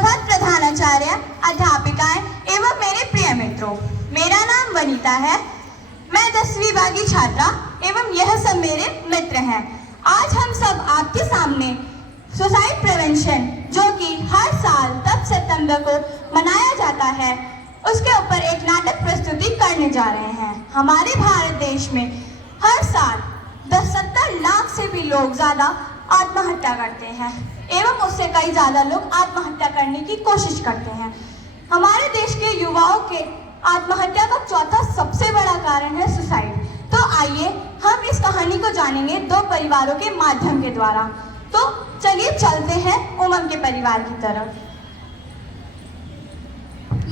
सुप्रभात प्रधानाचार्य, अध्यापिकाएं एवं मेरे प्रिय मित्रों, मेरा नाम वनीता है। मैं 10वीं भागी छात्रा एवं यह सब मेरे मित्र हैं। आज हम सब आपके सामने सुसाइड प्रिवेंशन, जो कि हर साल 10 सितंबर को मनाया जाता है, उसके ऊपर एक नाटक प्रस्तुति करने जा रहे हैं। हमारे भारत देश में हर साल 70 लाख से भी लोग ज्यादा आत्महत्या करते हैं एवं उससे कई ज्यादा लोग आत्महत्या करने की कोशिश करते हैं। हमारे देश के युवाओं के आत्महत्या का चौथा सबसे बड़ा कारण है सुसाइड। तो आइए हम इस कहानी को जानेंगे 2 परिवारों के माध्यम के द्वारा। तो चलिए चलते हैं उमंग के परिवार की तरफ।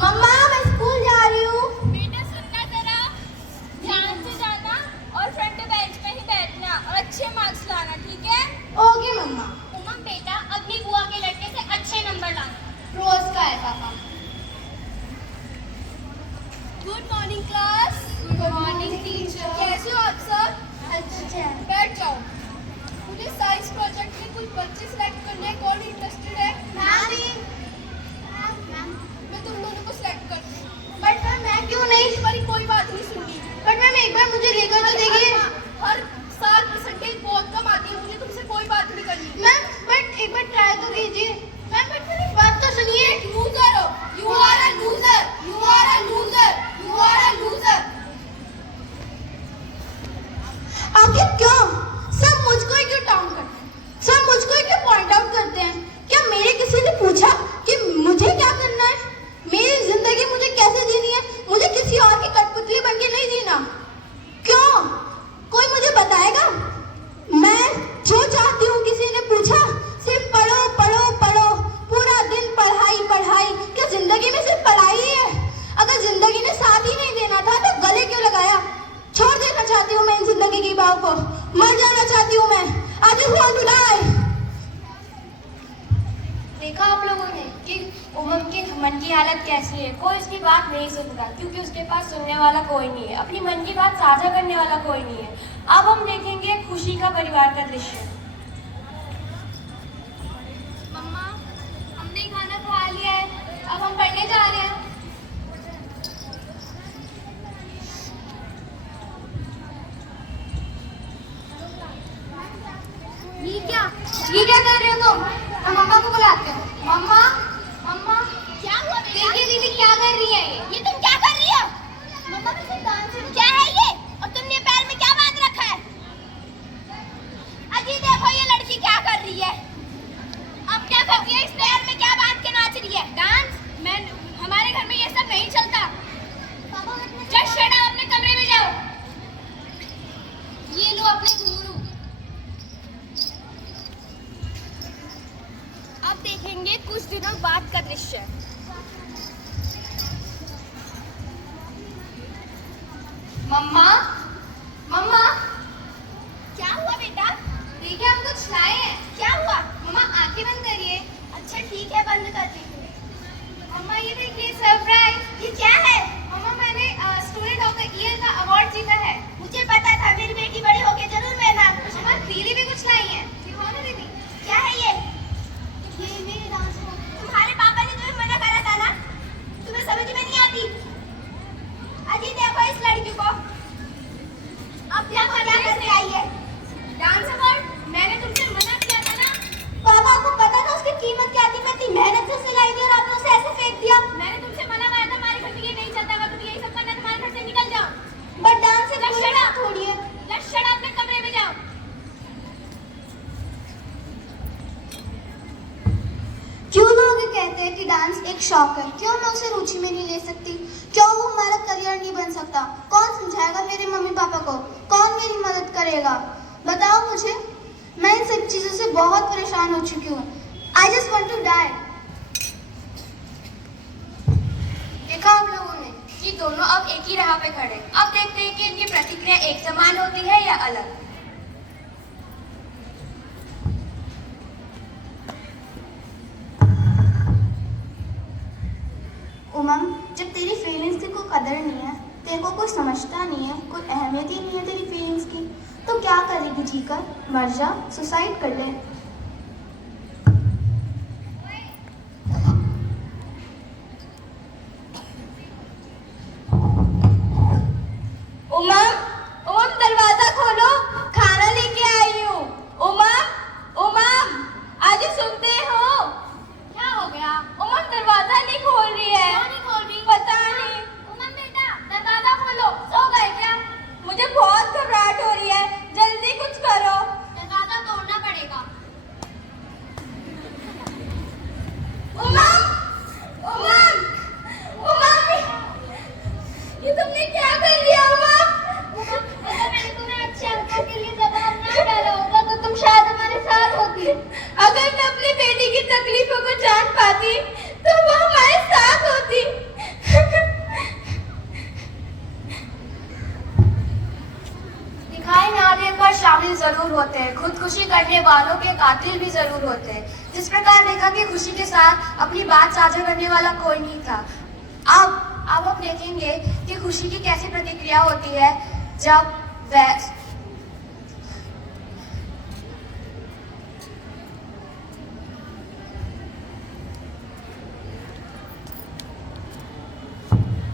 मम्मा, मैं स्कूल जा रही हूँ। बेटा सुनना जरा, ध्यान से जाना और फ्रंट बेंच पे ही बैठना और अच्छे मार्क्स लाना, ठीक है? ओके मम्मा। उमंग बेटा, अपनी बुआ के लड़के से अच्छे नंबर लाना। रोज का है पापा। Good morning class. Good morning teacher. कैसे हो आप सब? अच्छा। बैठ जाओ। मुझे साइंस प्रोजेक्ट में कुछ बच्चे सिलेक्ट करने हैं। कौन इंटरेस्टेड है? मैं तुम दोनों को सिलेक्ट करती हूँ। बट मैं क्यों नहीं? तुम्हारी कोई बात नहीं सुननी। बट मैम, एक बार मुझे लेकर तो देखिए। हर साल परसेंटेज बहुत कम आती है, मुझे तुमसे कोई बात नहीं करनी। मैम, बट एक बार ट्राई तो कीजिए। मैम, बट मेरी बात तो सुनिए। लूजर हो, you are a loser, you are a loser, you are a loser. आखिर क्यों सब मुझको ही क्यों टाउन करते हैं? सब मुझको ही क्यों पॉइंट आउट करते हैं? क्या मेरे किसी ने पूछा कि मुझे क्या करना है? मेरी जिंदगी मुझे कैसे जीनी है? मुझे किसी और की कठपुतली बन के नहीं जीना। क्यों? कोई मुझे बताएगा? मैं जो चाहती हूँ किसी ने पूछा? सिर्फ पढ़ो पढ़ो पढ़ो, पूरा दिन पढ़ाई पढ़ाई। क्या जिंदगी में सिर्फ पढ़ाई है? अगर जिंदगी ने साथ ही नहीं देना था तो गले क्यों लगाया? छोड़ देना चाहती हूँ मैं इन जिंदगी की भाव को। मर जाना चाहती हूँ मैं। I just want to die. देखा आप लोगों ने कि उमंग के मन की हालत कैसी है। कोई उसकी बात नहीं सुनता क्योंकि उसके पास सुनने वाला कोई नहीं है, अपनी मन की बात साझा करने वाला कोई नहीं है। अब हम देखेंगे खुशी का परिवार का दृश्य। मम्मा, हमने खाना खा लिया है, अब हम पढ़ने जा रहे हैं। ये क्या कर रहे हो तुम? मैं मम्मा को बुलाती हूँ। मम्मा, मम्मा, क्या हुआ बेटा? देखिए दीदी क्या कर रही है ये तुम क्या कर रही हो? मम्मा मैं सिर्फ डांस से क्या है ये? और तुमने पैर में क्या बांध रखा है? अजी देखो ये लड़की क्या कर रही है। अब क्या कर रही है? इस पैर में क्या बांध के नाच रही है? डांस? मैं हमारे घर में ये सब नहीं चलता। जस्ट शट अप, अपने कमरे में जाओ। ये लो अपने घुंघरू। अब देखेंगे कुछ दिनों बाद का दृश्य। मम्मा, मम्मा, क्या हुआ बेटा? देखिए हम कुछ लाए हैं। क्या हुआ? मम्मा आंखें बंद करिए। अच्छा ठीक है, बंद करती हूँ। मम्मा ये देखिए सरप्राइज। ये क्या है? मम्मा मैंने स्टूडेंट ऑफ द ईयर का अवार्ड जीता है। मुझे पता था, मेरी बेटी बड़ी होके जरूर मेरा नाम पूछेगी। मम्मा दीदी भी कुछ लाई है। दिखाओ ना दीदी। क्या है ये? ये मेरे डांस को। तुम्हारे पापा ने तुम्हें मना करा था ना? तुम्हें समझ में नहीं आती? अजी देखो इस लड़की को। अब क्या करके आई है? Dance award? मैंने तुमसे मना किया था ना। पापा को पता था उसकी कीमत क्या थी? मैं इतनी मेहनत से सिलाई दी और आपने उसे ऐसे फेंक दिया। मैंने तुमसे मना किया था, हमारे घर में ये नहीं चलता। अगर तुम यही सब करना तुम्हारे घर से निकल जाओ। बट डांस से Just shut up. छोड़िए। Just shut up, अपने कमरे में जाओ। क्यों लोग कहते हैं कि डांस एक शौक है? क्यों मैं उसे रुचि में नहीं ले सकती? क्यों वो हमारा करियर नहीं बन सकता? कौन समझाएगा मेरे मम्मी पापा को? कौन मेरी मदद करेगा? बताओ मुझे। मैं इन सब चीजों से बहुत परेशान हो चुकी हूँ। I just want to die. देखा आप लोगों ने कि दोनों अब एक ही राह पे खड़े। अब देखते हैं कि इनकी प्रतिक्रिया एक समान होती है या अलग। उमंग, जब तेरी फीलिंग्स की कोई कदर नहीं है, तेरे को कोई समझता नहीं है, कोई अहमियत ही नहीं है तेरी फीलिंग्स की, तो क्या करेगी जीकर? मर जा, सुसाइड कर ले। होते हैं, खुदकुशी करने वालों के कातिल भी जरूर होते हैं। जिस प्रकार देखा कि खुशी के साथ अपनी बात साझा करने वाला कोई नहीं था, अब हम देखेंगे कि खुशी की कैसी प्रतिक्रिया होती है जब वह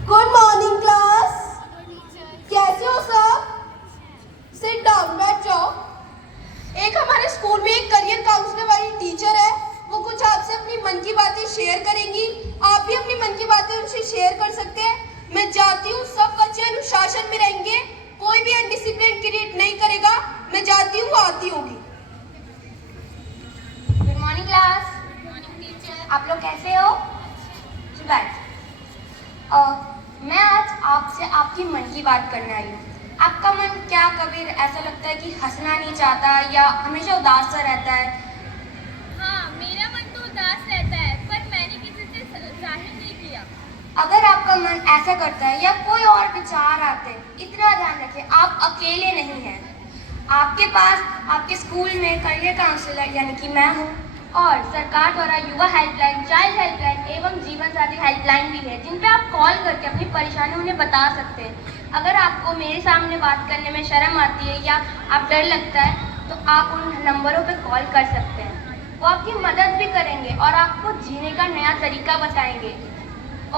गुड मॉर्निंग क्लास। कैसे हो सब? सिट डाउन, बैठ जाओ। एक हमारे स्कूल में एक करियर काउंसलर वाली टीचर है, वो कुछ आपसे अपनी मन की बातें शेयर करेंगी। आप भी अपनी मन की बातें उनसे शेयर कर सकते हैं। मैं जाती हूँ, सब बच्चे अनुशासन में रहेंगे, कोई भी अनडिसिप्लिन क्रिएट नहीं करेगा। मैं जाती हूँ, आती होगी। Good morning class. आप लोग कैसे हो? बैठ। मैं आज आपसे आपकी मन की बात करने आई हूँ। आपका मन क्या कभी ऐसा लगता है कि हंसना नहीं चाहता या हमेशा उदास सा रहता है? हाँ, मेरा मन तो उदास रहता है, पर मैंने किसी से जाहिर नहीं किया। अगर आपका मन ऐसा करता है या कोई और विचार आते हैं, इतना ध्यान रखें, आप अकेले नहीं हैं। आपके पास आपके स्कूल में करियर काउंसलर यानी कि मैं हूँ, और सरकार द्वारा युवा हेल्पलाइन, चाइल्ड हेल्पलाइन एवं जीवन साथी हेल्पलाइन भी है, जिन पे आप कॉल करके अपनी परेशानी उन्हें बता सकते हैं। अगर आपको मेरे सामने बात करने में शर्म आती है या आप डर लगता है, तो आप उन नंबरों पे कॉल कर सकते हैं। वो आपकी मदद भी करेंगे और आपको जीने का नया तरीका बताएंगे।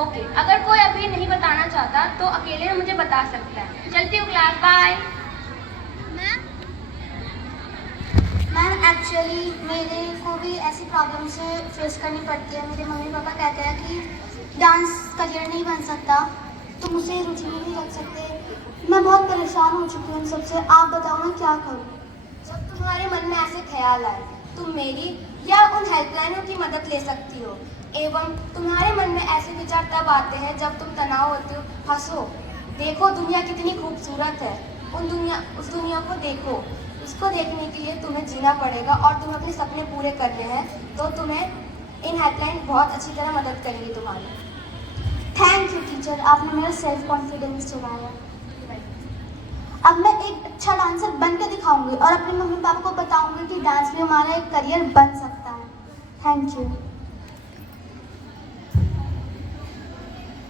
ओके, अगर कोई अभी नहीं बताना चाहता तो अकेले मुझे बता सकता है। चलती हूँ क्लास, बाय। मैम एक्चुअली मेरे को भी ऐसी प्रॉब्लम से फेस करनी पड़ती है। मेरे मम्मी पापा कहते हैं कि डांस करियर नहीं बन सकता, तुम उसे रुचि में नहीं रख सकते। मैं बहुत परेशान हो चुकी हूँ इन सबसे। आप बताओ मैं क्या करूँ? जब तुम्हारे मन में ऐसे ख्याल आए, तुम मेरी या उन हेल्पलाइनों की मदद ले सकती हो। एवं तुम्हारे मन में ऐसे विचार तब आते हैं जब तुम तनाव होते हो। हंसो, देखो दुनिया कितनी खूबसूरत है। उस दुनिया को देखो। उसको देखने के लिए तुम्हें जीना पड़ेगा और तुम्हें अपने सपने पूरे करने हैं, तो तुम्हें इन हेल्पलाइन बहुत अच्छी तरह मदद करेंगी तुम्हारी। थैंक यू टीचर, आपने मेरा सेल्फ कॉन्फिडेंस जगाया। अब मैं एक अच्छा डांसर बन के दिखाऊंगी और अपने मम्मी पापा को बताऊंगी कि डांस में हमारा एक करियर बन सकता है। Thank you.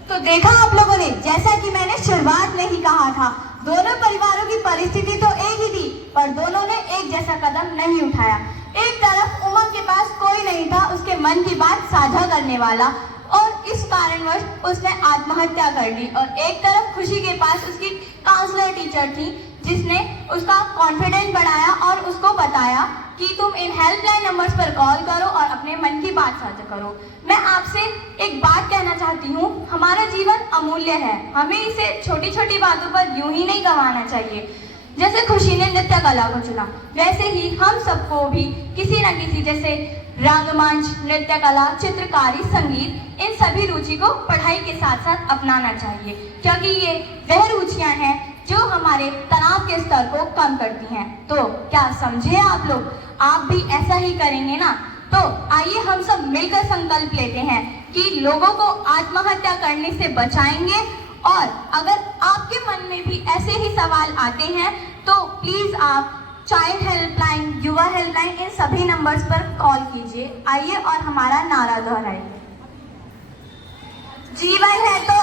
तो देखा आप लोगों ने, जैसा कि मैंने शुरुआत में ही कहा था, दोनों परिवारों की परिस्थिति तो एक ही थी, पर दोनों ने एक जैसा कदम नहीं उठाया। एक तरफ उमंग के पास कोई नहीं था उसके मन की बात साझा करने वाला, और इस कारणवश उसने आत्महत्या कर ली, और एक तरफ खुशी के पास उसकी काउंसलर टीचर थी, जिसने उसका कॉन्फिडेंस बढ़ाया और उसको बताया कि तुम इन हेल्पलाइन नंबर्स पर कॉल करो और अपने मन की बात साझा करो। मैं आपसे एक बात कहना चाहती हूँ, हमारा जीवन अमूल्य है, हमें इसे छोटी छोटी बातों पर यूं ही नहीं गंवाना चाहिए। जैसे खुशी ने नृत्य कला को चुना, वैसे ही हम सबको भी किसी न किसी, जैसे रंगमंच, नृत्य कला, चित्रकारी, संगीत, इन सभी रुचि को पढ़ाई के साथ साथ अपनाना चाहिए, क्योंकि ये वह रुचियां हैं जो हमारे तनाव के स्तर को कम करती हैं। तो क्या समझे आप लोग? आप भी ऐसा ही करेंगे ना? तो आइए हम सब मिलकर संकल्प लेते हैं कि लोगों को आत्महत्या करने से बचाएंगे। और अगर आपके मन में भी ऐसे ही सवाल आते हैं तो प्लीज आप चाइल्ड हेल्पलाइन, युवा हेल्पलाइन, इन सभी नंबर्स पर कॉल कीजिए। आइए और हमारा नारा दोहराइए। जीवन है तो